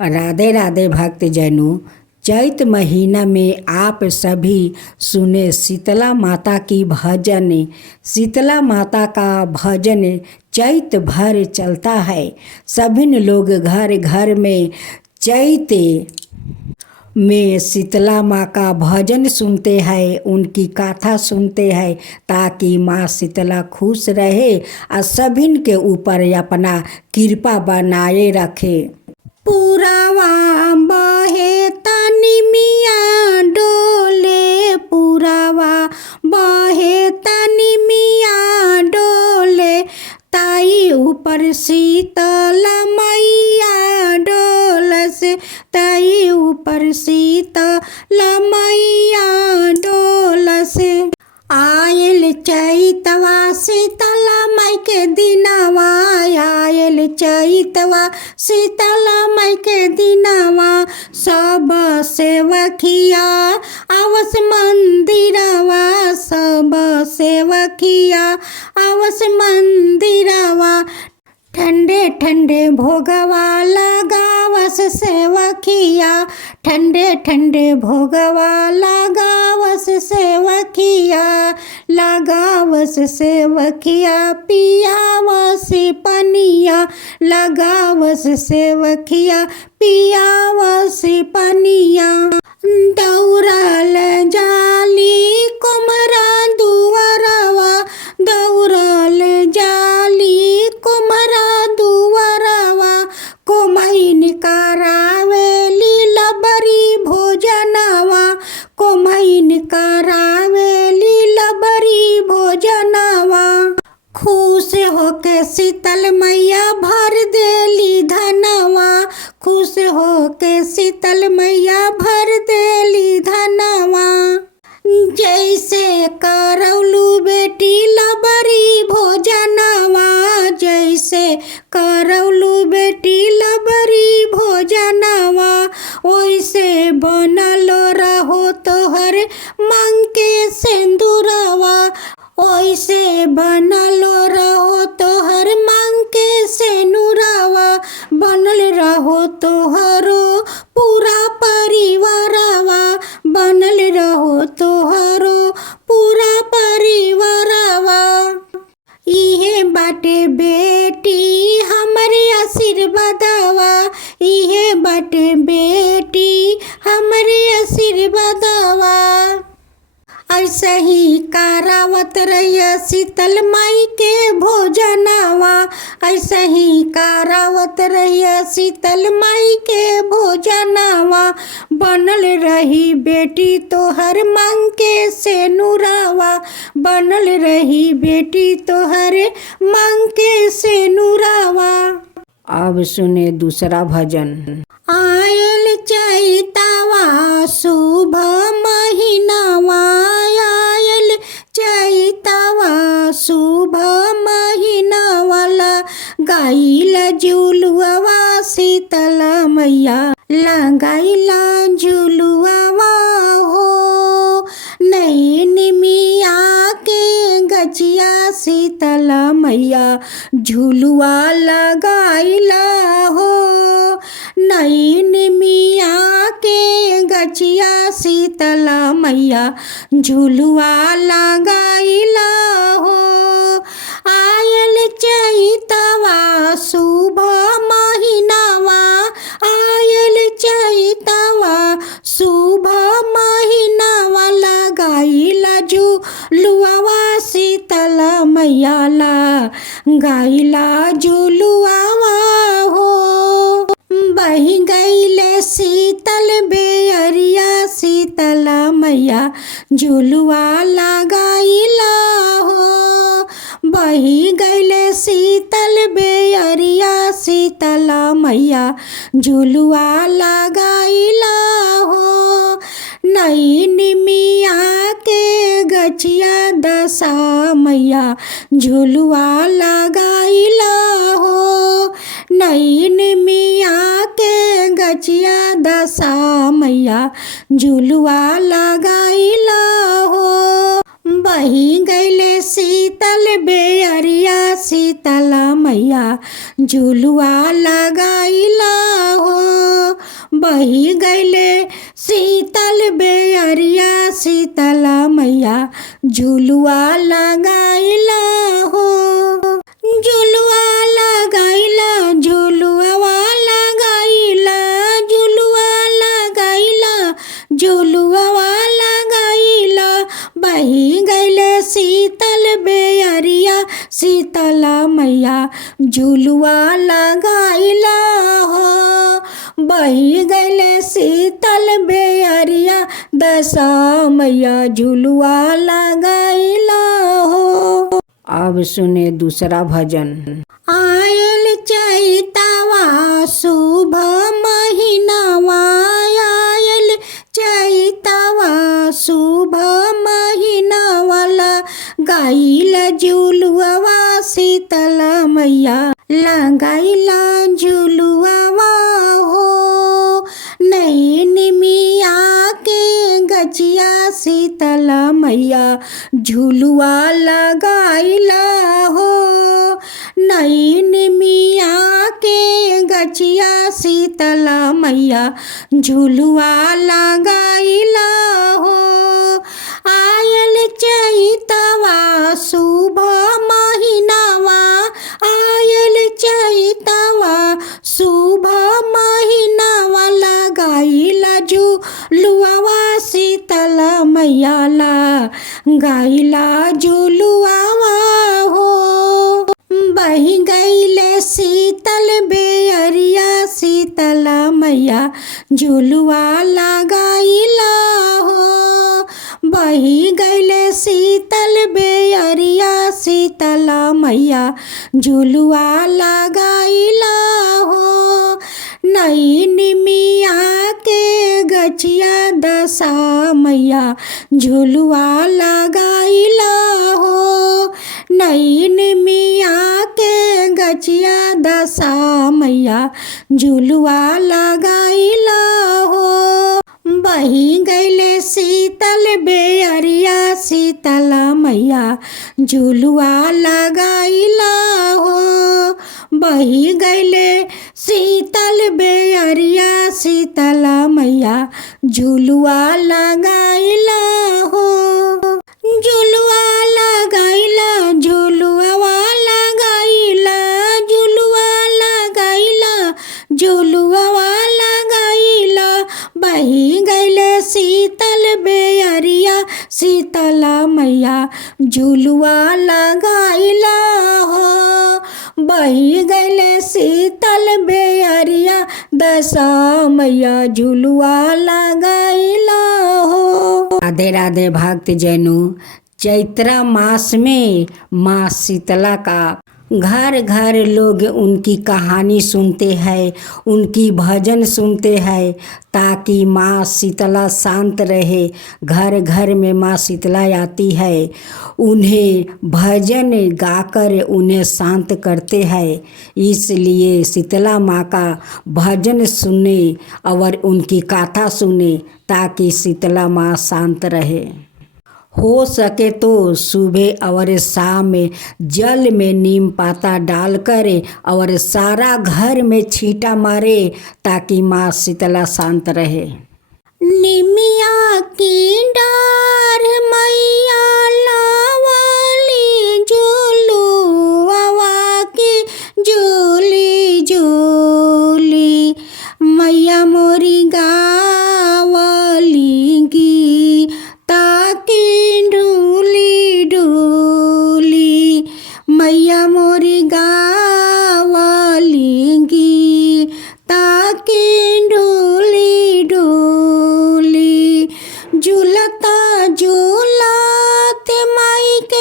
राधे राधे भक्तजनों, चैत महीना में आप सभी सुने शीतला माता की भजन। शीतला माता का भजन चैत भर चलता है। सभी लोग घर घर में चैत में शीतला माँ का भजन सुनते हैं, उनकी कथा सुनते हैं, ताकि माँ शीतला खुश रहे और सभी के ऊपर अपना कृपा बनाए रखे। पुरावा बहे तनी मिया डोले, पुरावा बहे तनी मिया डोले, ताई ऊपर शीतला मैया डोलस, ताई ऊपर शीतला मैया डोलस। आयल चैतवा शीतला माई के दिनवा, आयल चैतवा शीतला माई के दिनवा, सब सेवकिया आवस मंदिरवा, सब सेवकिया आवस मंदिरवा, ठंडे ठंडे भोगवा लगावस सेवकिया, ठंडे ठंडे भोगवा लगावस सेवकिया, लगावस सेवकिया पियावस पनिया, लगावस सेवकिया पियावस पनिया। दौड़ल जाली कुमरा दुवरवा, दौड़ल जाली कुमरा दुवरवा, कोमैन करावेली लबरी भोजनवा, कोमैन करावेली लबरी भोजनवा। खुश होके शीतल मैया भर देली धनवा, खुश होके शीतल मैया भर देली धनवा। जैसे करौलू बेटी लबरी भोजनवा, जैसे करौलू बेटी लबरी भोजनवा, ओइसे बनलो रहो तोहर मांग के सिंदूरवा, ओइसे बनलो रहो तोहर मांग के सिंदूरवा, बनल रहो तोहरो पूरा परिवारवा, बनल रहो तोहरो पूरा परिवारवा। इहे बाटे बेटी हमरे आशीर्वादवा, इहे बाटे बेटी हमरे आशीर्वादवा। ऐसे ही करावत रहिया शीतल माई के भोजनवा, ऐसे ही करावत रहिया शीतल माई के भोजनवा, बनल रही बेटी तोहर मांग के सेनुरवा, बनल रही बेटी तोहर मांग के सेनुरवा। अब सुने दूसरा भजन। आयल चैतवा शुभ महीनावा, आयल चैतवा शुभ महीनावाला, गाइला झुलुआ शीतला मैया, लगाइला झुलुआ हो, नैन मिया के गचिया शीतला मैया, झुलुआ लगाइला हो, नैन मिया के गचिया शीतला मैया, झुलुआ लगाइला हो। आयल चैतवा शुभ महीनावा, आयल चैतवा शुभ महीनावा, लगाइला झुलुआ शीतला मैया, लगाइला झुलुआ हो। बही गईले शीतल बेअरिया शीतला मैया, झुलुआ लगाइला हो, बही गईले शीतल बेअरिया शीतला मैया, झुलुआ लगाइला हो। नैन मिया के गछिया दशा मैया, झुलुआ लगाइला हो, नैन मिया के गछिया दशा मैया, झुलुआ लगाइला हो। बही गईले शीतल बेअरिया शीतला मैया, झुलुआ लगाइला हो। बही गईले शीतल बेअरिया शीतला मैया झुलुआ लगाइला हो। झुलुआ लगाइला झुलुआ लगाइला झुलुआ लगाइला झुलुआ लगाइला बही गईले शीतल बेअरिया शीतला मैया झुलुआ लगाइला हो। बही गईले शीतल बेअरिया दशा मैया झुलुआ लगाइला हो। अब सुने दूसरा भजन। आयल चैतवा शुभ महीनावा आयल चैतवा शुभ महीनावाला गाइला झुलुआ शीतला मैया लगाइला झुलुआ हो। नई निमिया के गचिया शीतला मैया झुलुआ लगाइला हो। नई निमिया के गचिया शीतला मैया झुलुआ लगाइला हो। आयल चैतवा शुभ महीनावा आयल चैतवा शुभ महीनावा लगाइला झुलुआ शीतला मैया लगाइला झुलुआ हो। बही गईले शीतल बेअरिया शीतला मैया झुलुआ लगाइला हो। बही गईले शीतल बेअरिया शीतला मैया झुलुआ लगाइला हो। नई निमिया के गचिया दशा मैया झुलुआ लगाइला हो। नई निमिया के गचिया दशा मैया झुलुआ लगाइला हो। बही गईले शीतल बेअरिया शीतला मैया झुलुआ लगाइला हो। बही गईले शीतल बेअरिया शीतला मैया झुलुआ लगाइला हो। झुलुआ लगाइला झुलुआ लगाइला झुलुआ लगाइला झुलुआ लगाइला बही गईले शीतल बेअरिया शीतला मैया झुलुआ लगाइला हो। बही गईले शीतल बेअरिया दशा मैया झुलुआ लगाइला हो। राधे राधे भक्त जनों, चैत्र मास में माँ शीतला का घर घर लोग उनकी कहानी सुनते हैं, उनकी भजन सुनते हैं ताकि माँ शीतला शांत रहे। घर घर में माँ शीतला आती है, उन्हें भजन गाकर उन्हें शांत करते हैं। इसलिए शीतला माँ का भजन सुने और उनकी गाथा सुने ताकि शीतला माँ शांत रहे। हो सके तो सुबह और शाम में जल में नीम पाता डालकर और सारा घर में छींटा मारे ताकि माँ शीतला शांत रहे। निमिया की डार मैया लावाली झूलुआ के झूली झूली मैया मोरी गावाली गी ताकि डूली डूली मैया मोरी गावाली गी ताकि डूली डूली झूलता झूलते माई के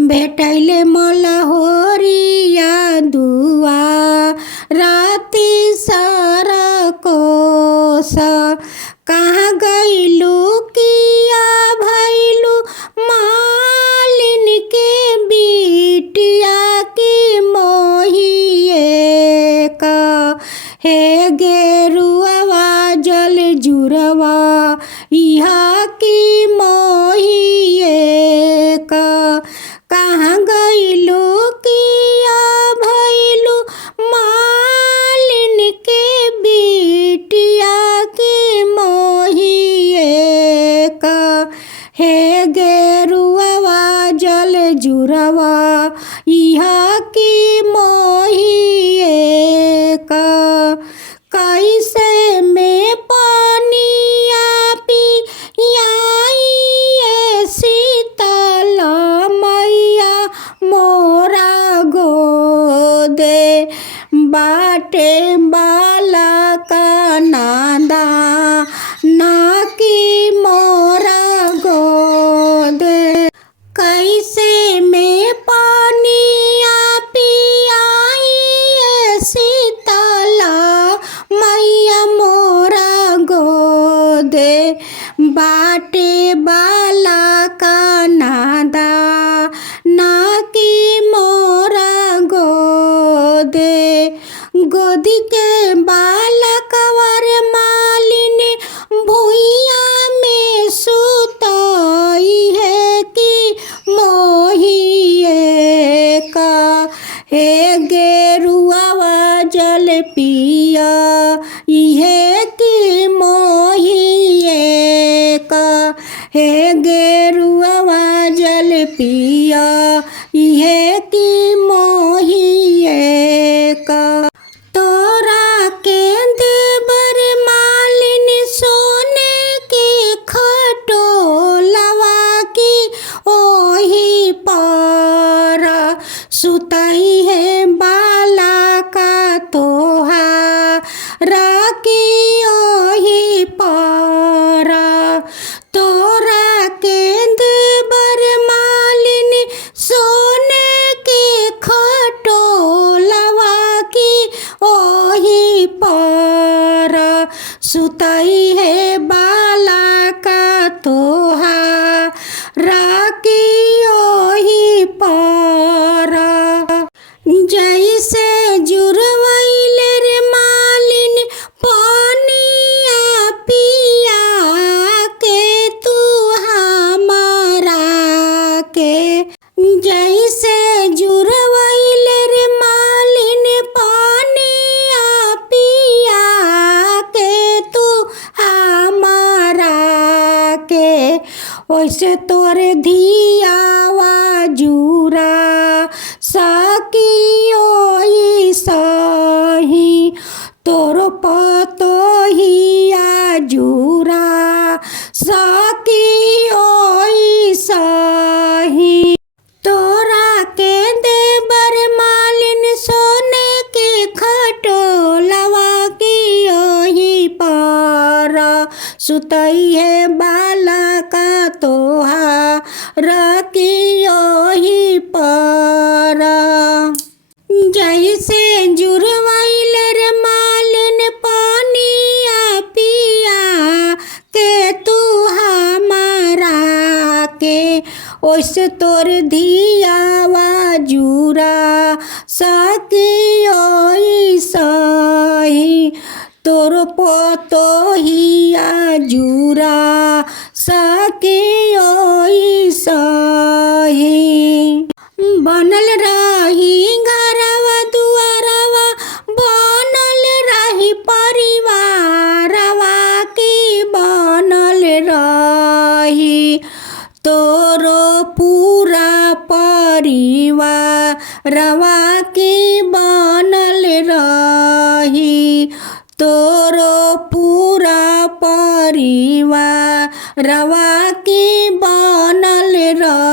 भेटैले मलहोरिया दुआ राति सारा कोस कहाँ गइलू किया भैलू मालिन के बिटिया की मोहिए का हे गेरुआ जल जुरवा यहाँ की मोहिए का कहाँ गइलू किया भैलू मालिन के बिटिया की मोहिए का हे गेरुआ जल जुरवा यहाँ की मोहिए का कैसे में पानिया पियाइए शीतल मैया मोरा गोदे बाटे बाला का नादा ना की मोरा गोदे कैसे में पानिया पियाइए शीतला मैया मोरा गोदे बाटे बाला का नादा ना की मोरा गोदे गोदी के बालक वर मालिन भुइया में सुतई है कि मोहिए का हे गेरुआ जल पिया इहे कि मोहिए का हे गेरुआ जल पिया इहे कि मोहिए का तोरा के देवर मालिन सोने के खटोलवा की ओही पर सुतई है बाला का तोहा राकी ओही पर तोरा के देवर मालिन सोने के खटोलवा की ओही पर सुतई है बाला का तोहा राकी ओही पर जैसे जुरवैले रे मालिन पानिया पिया के तू हमारा के जैसे जुरवैले रे मालिन पानिया पिया के तू हमारा के वैसे तोरे धियावा जुरा सकियो सही तोर पतोहिया जुरा सकियो सही तोरा के देवर मालिन सोने के खटोलवा की ओही पर सुतई है बाला का तोहा रकी ओही पर जैसे जुरवैल रे मालिन पानिया पिया के तू हमारा के ओसे तोर धियावा जुरा सकियो सही तोर पोतोहिया जुरा सकियो सही बनल रही घरवा दुआरवा बनल रही परिवारवा की बनल रही तोरो पूरा परिवारवा की बनल रही तोरो पूरा परिवारवा की बनल रही।